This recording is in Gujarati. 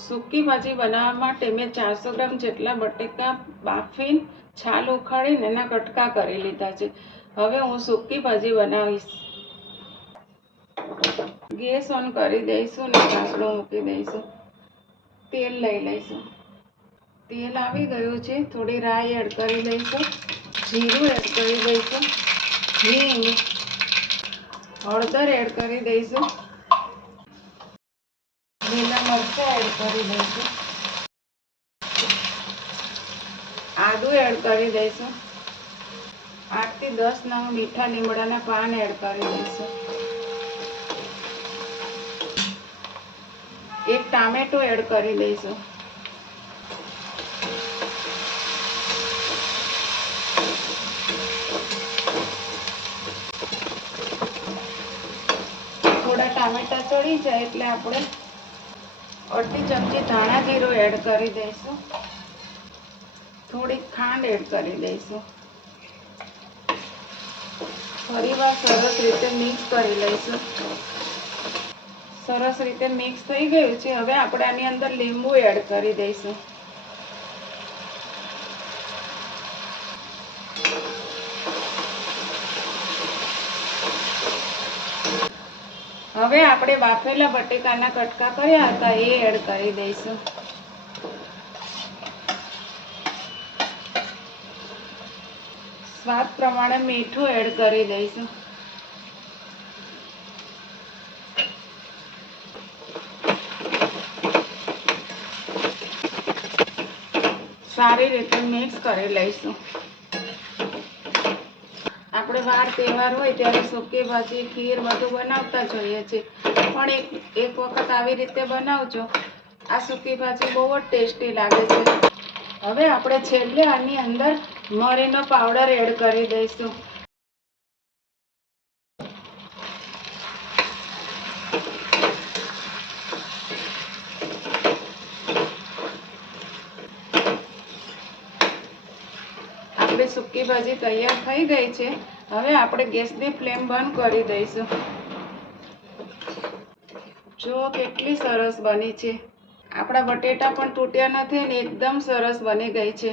સૂકી ભાજી બનાવવા માટે મેં 400 ગ્રામ જેટલા બટેકા બાફીને છાલ ઉખાડીને એના કટકા કરી લીધા છે. હવે હું સૂકી ભાજી બનાવીશ. ગેસ ઓન કરી દઈશું ને ઢાંકણું મૂકી દઈશું. તેલ લઈ લઈશું. તેલ આવી ગયું છે. થોડી રાઈ એડ કરી દઈશું, જીરું એડ કરી દઈશું, હિંગ, હળદર એડ કરી દઈશું, લીલા મરચાં એડ કરી દઈશું, આદું એડ કરી દઈશું, 8 થી 10 નંગ મીઠા લીમડાના પાન એડ કરી દઈશું, 1 ટામેટું એડ કરી દઈશું, થોડા ટામેટા ચડી જાય એટલે આપણે અડધી ચમચી ધાણા જીરું એડ કરી દઈશું, થોડી ખાંડ એડ કરી દઈશું, ફરીવાર સરસ રીતે મિક્સ કરી લઈશું. સરસ રીતે મિક્સ થઈ ગયું છે. હવે આપણે આની અંદર લીંબુ એડ કરી દઈશું. હવે આપણે બાફેલા બટેકાના કટકા કર્યા હતા એ એડ કરી દઈશું. સ્વાદ પ્રમાણે મીઠું એડ કરી દઈશું. સારી રીતે મિક્સ કરી લઈશું. આપણે વાર તહેવાર હોય ત્યારે સૂકી ભાજી, ખીર બધું બનાવતા જોઈએ છીએ, પણ એક વખત આવી રીતે બનાવજો. આ સૂકી ભાજી બહુ જ ટેસ્ટી લાગે છે. હવે આપણે છેલ્લે આની અંદર મરીનો પાવડર એડ કરી દઈશું. આપણી સૂકી ભાજી તૈયાર થઈ ગઈ છે. હવે આપણે ગેસની ફ્લેમ બંધ કરી દઈશું. જો કેટલી સરસ બની છે. આપણા બટેટા પણ તૂટ્યા નથી અને એકદમ સરસ બની ગઈ છે.